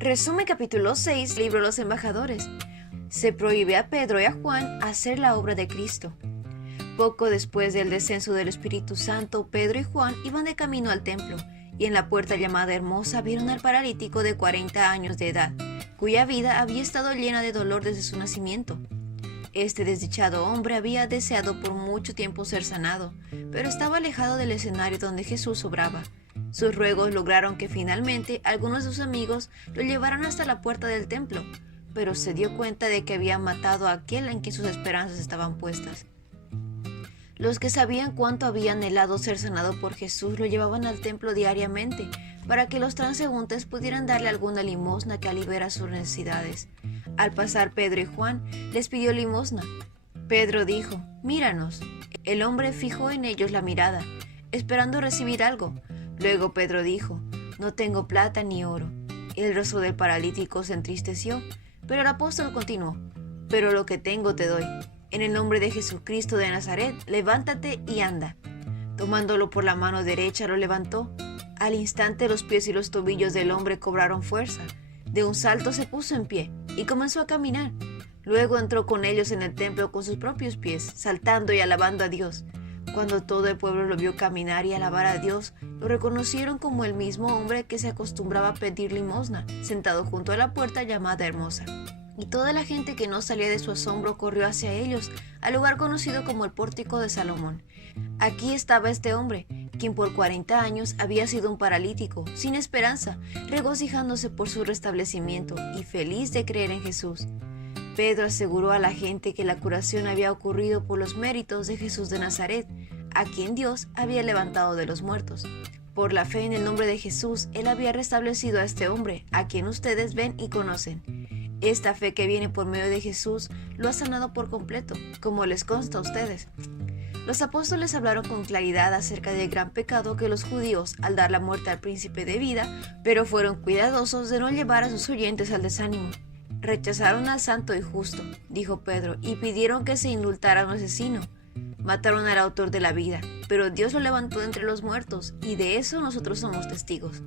Resumen capítulo 6, libro de los embajadores. Se prohíbe a Pedro y a Juan hacer la obra de Cristo. Poco después del descenso del Espíritu Santo, Pedro y Juan iban de camino al templo, y en la puerta llamada Hermosa vieron al paralítico de 40 años de edad, cuya vida había estado llena de dolor desde su nacimiento. Este desdichado hombre había deseado por mucho tiempo ser sanado, pero estaba alejado del escenario donde Jesús obraba. Sus ruegos lograron que finalmente algunos de sus amigos lo llevaran hasta la puerta del templo, pero se dio cuenta de que había matado a aquel en quien sus esperanzas estaban puestas. Los que sabían cuánto había anhelado ser sanado por Jesús lo llevaban al templo diariamente para que los transeúntes pudieran darle alguna limosna que aliviara sus necesidades. Al pasar Pedro y Juan, les pidió limosna. Pedro dijo: «Míranos». El hombre fijó en ellos la mirada, esperando recibir algo. Luego Pedro dijo: «No tengo plata ni oro». El rostro del paralítico se entristeció, pero el apóstol continuó: «Pero lo que tengo te doy. En el nombre de Jesucristo de Nazaret, levántate y anda». Tomándolo por la mano derecha, lo levantó. Al instante los pies y los tobillos del hombre cobraron fuerza. De un salto se puso en pie y comenzó a caminar. Luego entró con ellos en el templo con sus propios pies, saltando y alabando a Dios. Cuando todo el pueblo lo vio caminar y alabar a Dios, lo reconocieron como el mismo hombre que se acostumbraba a pedir limosna, sentado junto a la puerta llamada Hermosa. Y toda la gente que no salía de su asombro corrió hacia ellos, al lugar conocido como el Pórtico de Salomón. Aquí estaba este hombre, quien por 40 años había sido un paralítico, sin esperanza, regocijándose por su restablecimiento y feliz de creer en Jesús. Pedro aseguró a la gente que la curación había ocurrido por los méritos de Jesús de Nazaret, a quien Dios había levantado de los muertos. Por la fe en el nombre de Jesús, Él había restablecido a este hombre, a quien ustedes ven y conocen. Esta fe que viene por medio de Jesús lo ha sanado por completo, como les consta a ustedes. Los apóstoles hablaron con claridad acerca del gran pecado que los judíos al dar la muerte al príncipe de vida, pero fueron cuidadosos de no llevar a sus oyentes al desánimo. «Rechazaron al santo y justo», dijo Pedro, «y pidieron que se indultara a un asesino. Mataron al autor de la vida, pero Dios lo levantó de entre los muertos, y de eso nosotros somos testigos.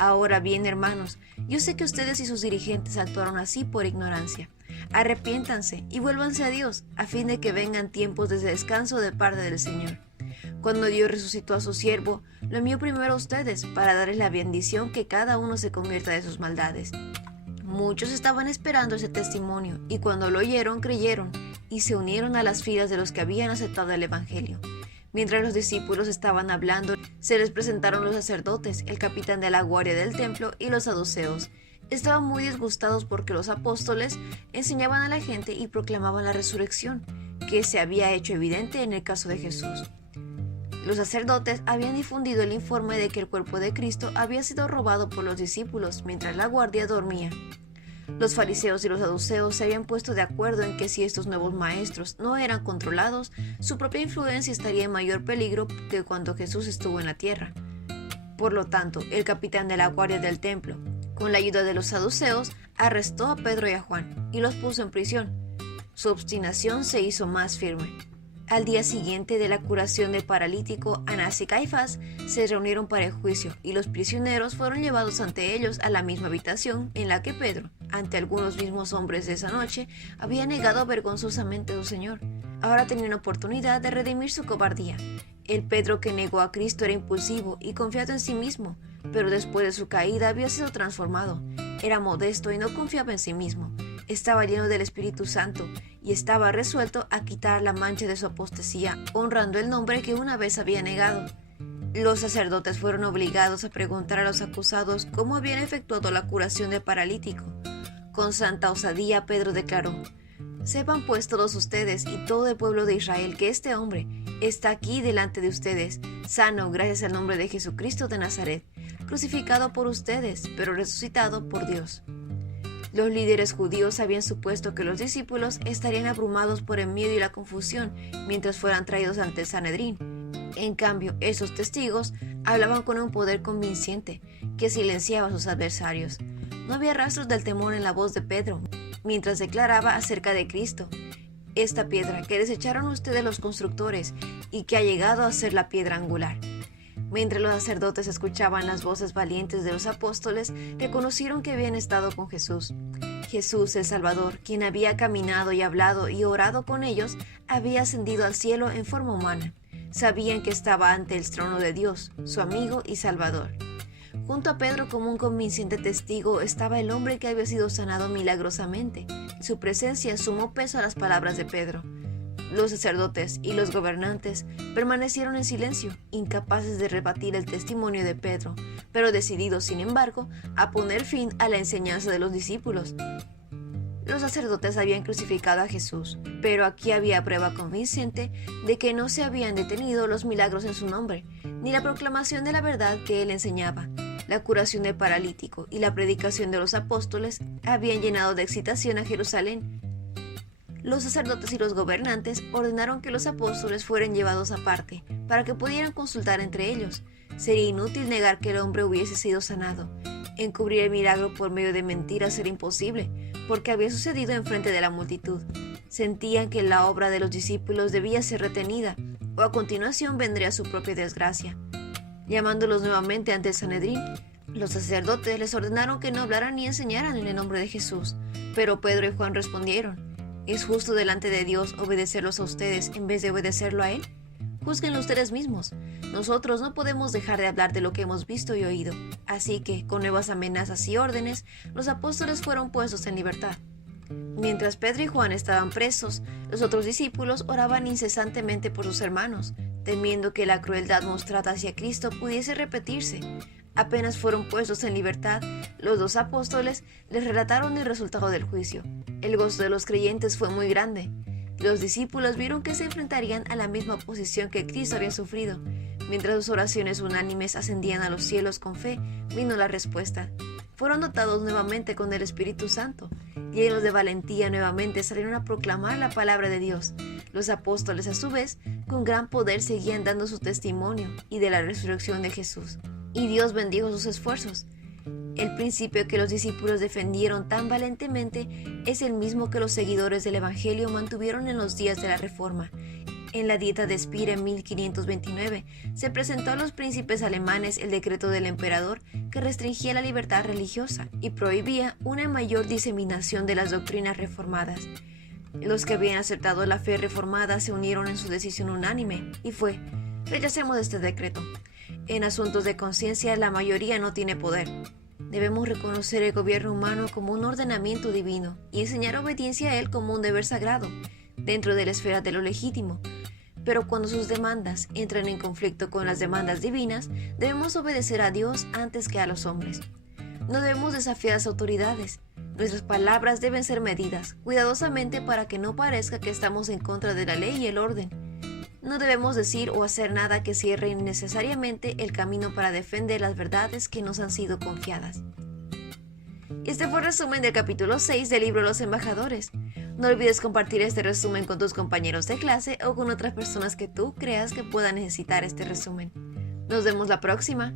Ahora bien, hermanos, yo sé que ustedes y sus dirigentes actuaron así por ignorancia. Arrepiéntanse y vuélvanse a Dios, a fin de que vengan tiempos de descanso de parte del Señor. Cuando Dios resucitó a su siervo, lo envió primero a ustedes para darles la bendición que cada uno se convierta de sus maldades». Muchos estaban esperando ese testimonio, y cuando lo oyeron, creyeron, y se unieron a las filas de los que habían aceptado el Evangelio. Mientras los discípulos estaban hablando, se les presentaron los sacerdotes, el capitán de la guardia del templo y los saduceos. Estaban muy disgustados porque los apóstoles enseñaban a la gente y proclamaban la resurrección, que se había hecho evidente en el caso de Jesús. Los sacerdotes habían difundido el informe de que el cuerpo de Cristo había sido robado por los discípulos mientras la guardia dormía. Los fariseos y los saduceos se habían puesto de acuerdo en que si estos nuevos maestros no eran controlados, su propia influencia estaría en mayor peligro que cuando Jesús estuvo en la tierra. Por lo tanto, el capitán de la guardia del templo, con la ayuda de los saduceos, arrestó a Pedro y a Juan y los puso en prisión. Su obstinación se hizo más firme. Al día siguiente de la curación del paralítico, Anás y Caifás se reunieron para el juicio, y los prisioneros fueron llevados ante ellos a la misma habitación en la que Pedro, ante algunos mismos hombres de esa noche, había negado vergonzosamente a su Señor. Ahora tenía una oportunidad de redimir su cobardía. El Pedro que negó a Cristo era impulsivo y confiado en sí mismo, pero después de su caída había sido transformado. Era modesto y no confiaba en sí mismo. Estaba lleno del Espíritu Santo y estaba resuelto a quitar la mancha de su apostasía, honrando el nombre que una vez había negado. Los sacerdotes fueron obligados a preguntar a los acusados cómo habían efectuado la curación del paralítico. Con santa osadía, Pedro declaró: «Sepan pues todos ustedes y todo el pueblo de Israel que este hombre está aquí delante de ustedes, sano gracias al nombre de Jesucristo de Nazaret, crucificado por ustedes, pero resucitado por Dios». Los líderes judíos habían supuesto que los discípulos estarían abrumados por el miedo y la confusión mientras fueran traídos ante el Sanedrín. En cambio, esos testigos hablaban con un poder convincente que silenciaba a sus adversarios. No había rastros del temor en la voz de Pedro, mientras declaraba acerca de Cristo: «Esta piedra que desecharon ustedes los constructores y que ha llegado a ser la piedra angular». Mientras los sacerdotes escuchaban las voces valientes de los apóstoles, reconocieron que habían estado con Jesús. Jesús, el Salvador, quien había caminado y hablado y orado con ellos, había ascendido al cielo en forma humana. Sabían que estaba ante el trono de Dios, su amigo y Salvador. Junto a Pedro, como un convincente testigo, estaba el hombre que había sido sanado milagrosamente. Su presencia sumó peso a las palabras de Pedro. Los sacerdotes y los gobernantes permanecieron en silencio, incapaces de rebatir el testimonio de Pedro, pero decididos, sin embargo, a poner fin a la enseñanza de los discípulos. Los sacerdotes habían crucificado a Jesús, pero aquí había prueba convincente de que no se habían detenido los milagros en su nombre, ni la proclamación de la verdad que él enseñaba. La curación del paralítico y la predicación de los apóstoles habían llenado de excitación a Jerusalén. Los sacerdotes y los gobernantes ordenaron que los apóstoles fueran llevados aparte, para que pudieran consultar entre ellos. Sería inútil negar que el hombre hubiese sido sanado. Encubrir el milagro por medio de mentiras era imposible, porque había sucedido enfrente de la multitud. Sentían que la obra de los discípulos debía ser retenida, o a continuación vendría su propia desgracia. Llamándolos nuevamente ante el Sanedrín, los sacerdotes les ordenaron que no hablaran ni enseñaran en el nombre de Jesús. Pero Pedro y Juan respondieron: ¿es justo delante de Dios obedecerlos a ustedes en vez de obedecerlo a Él? Júzguenlo ustedes mismos. Nosotros no podemos dejar de hablar de lo que hemos visto y oído. Así que, con nuevas amenazas y órdenes, los apóstoles fueron puestos en libertad. Mientras Pedro y Juan estaban presos, los otros discípulos oraban incesantemente por sus hermanos, temiendo que la crueldad mostrada hacia Cristo pudiese repetirse. Apenas fueron puestos en libertad, los dos apóstoles les relataron el resultado del juicio. El gozo de los creyentes fue muy grande. Los discípulos vieron que se enfrentarían a la misma oposición que Cristo había sufrido. Mientras sus oraciones unánimes ascendían a los cielos con fe, vino la respuesta. Fueron dotados nuevamente con el Espíritu Santo. Llenos de valentía, nuevamente salieron a proclamar la palabra de Dios. Los apóstoles, a su vez, con gran poder seguían dando su testimonio y de la resurrección de Jesús. Y Dios bendijo sus esfuerzos. El principio que los discípulos defendieron tan valentemente es el mismo que los seguidores del Evangelio mantuvieron en los días de la Reforma. En la Dieta de Spira en 1529 se presentó a los príncipes alemanes el decreto del emperador que restringía la libertad religiosa y prohibía una mayor diseminación de las doctrinas reformadas. Los que habían aceptado la fe reformada se unieron en su decisión unánime y fue: rechacemos este decreto. En asuntos de conciencia la mayoría no tiene poder. Debemos reconocer el gobierno humano como un ordenamiento divino y enseñar obediencia a él como un deber sagrado, dentro de la esfera de lo legítimo. Pero cuando sus demandas entran en conflicto con las demandas divinas, debemos obedecer a Dios antes que a los hombres. No debemos desafiar a las autoridades. Nuestras palabras deben ser medidas cuidadosamente para que no parezca que estamos en contra de la ley y el orden. No debemos decir o hacer nada que cierre innecesariamente el camino para defender las verdades que nos han sido confiadas. Este fue el resumen del capítulo 6 del libro Los Embajadores. No olvides compartir este resumen con tus compañeros de clase o con otras personas que tú creas que puedan necesitar este resumen. Nos vemos la próxima.